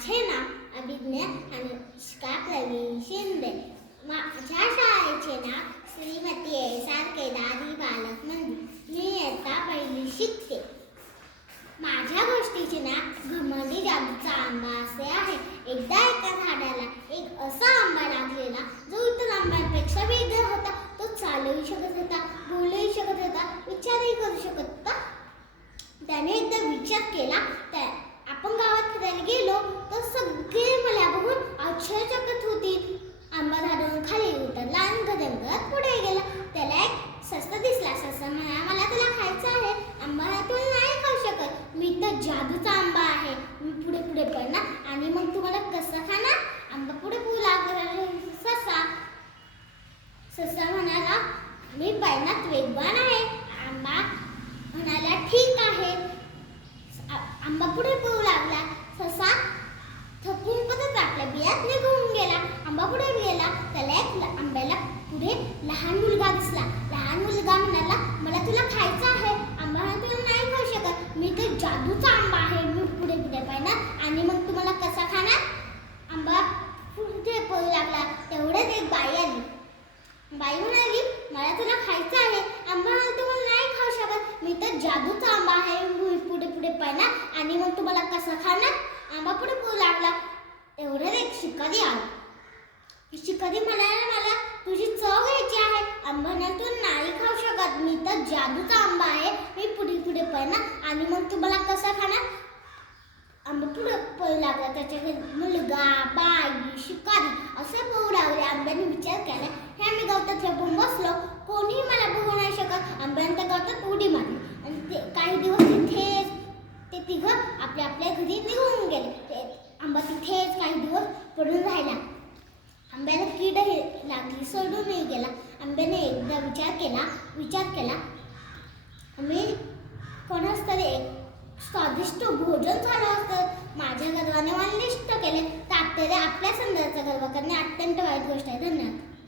माझे नाव अभिज्ञा अनुष्का प्रवीण शिंदे माझ्या शाळेचे नाव श्रीमती एसार केदारी बालक मंदिर मी इयत्ता पहिली शिकते माझ्या गोष्टीचे नाव घमंडी जादूचा आंबा असे आहे एकदा एका झाडाला एक असा आंबा लागलेला जो इतर आंब्यांपेक्षा वेगळा होता तो चालूही शकत होता बोलूही शकत होता विचारही करू शकत होता त्याने एकदा विचार केला त्या आपण गावात फिरायला गेलो तर सगळे मला बघून आश्चर्यचकित होतील आंबा झाडावरून खाली उतरला आणि गदंगत पुढे गेला त्याला एक सस्ता दिसला सस्ता म्हणा मला तुला खायचं आहे आंबा हा तुला नाही खाऊ शकत मी तर जादूचा आंबा आहे मी पुढे पुढे पडणार आणि मग तुम्हाला कसं खाणार? आंबा पुढे पुढे लागला ससा ससा म्हणाला मी पहिल्यात वेगवान आहे. आंबा म्हणाला ठीक आहे. आंबा पुढे पळू लागला ससा थकून परत आपल्या बियात निघून गेला. आंबा पुढे गेला त्याला एक ल- आंब्याला पुढे लहान मुलगा दिसला लहान मुलगा म्हणाला मला तुला खायचं आहे आंबा हा तुला नाही खाऊ शकत मी तर जादूचा आंबा आहे मी पुढे पुढे पाहिणार आणि मग तुम्हाला कसा खाणार आंबा पुढे पळू लागला तेवढ्यात एक बाई आली बाई म्हणाली मला तुला खायचं आहे. आंबा मला तुम्हाला नाही खाऊ शकत. मी तर जादूचा आंबा आहे. पुढे पुढे पाहिला आणि मग तुम्हाला कसा खाणार? आंबा पुढे पुढे लागला. एवढ्यात एक शिकारी आला. शिकारी म्हणाला मला तुझी चव घ्यायची आहे. आंबाने तू नाही खाऊ शकत. मी तर जादूचा आंबा आहे. मी पुढे पुढे पाहिला आणि मग तुम्हाला कसा खाणार? पळू लागला. त्याच्या घरी मुलगा बाई शिकारी असे पळू लागले आंब्याने विचार केला हे आम्ही गवतात लपून बसलो. कोणीही मला बघू नाही शकत. आंब्याने त्या गवतात उडी मारली. आणि ते काही दिवस तिथेच ते तिघं आपल्या आपल्या घरी निघून गेले. ते आंबा तिथेच काही दिवस पडून राहिला. आंब्याला कीड लागली सोडूनही गेला. आंब्याने एकदा विचार केला विचार केला मी कोणाच तरी एक स्वादिष्ट भोजन झालं असतं. माझ्या गर्वाने मला निष्ठ केले. तर आपल्याला आपल्या संदर्भाचा गर्व करणे अत्यंत वाईट गोष्ट आहे. धन्यवाद.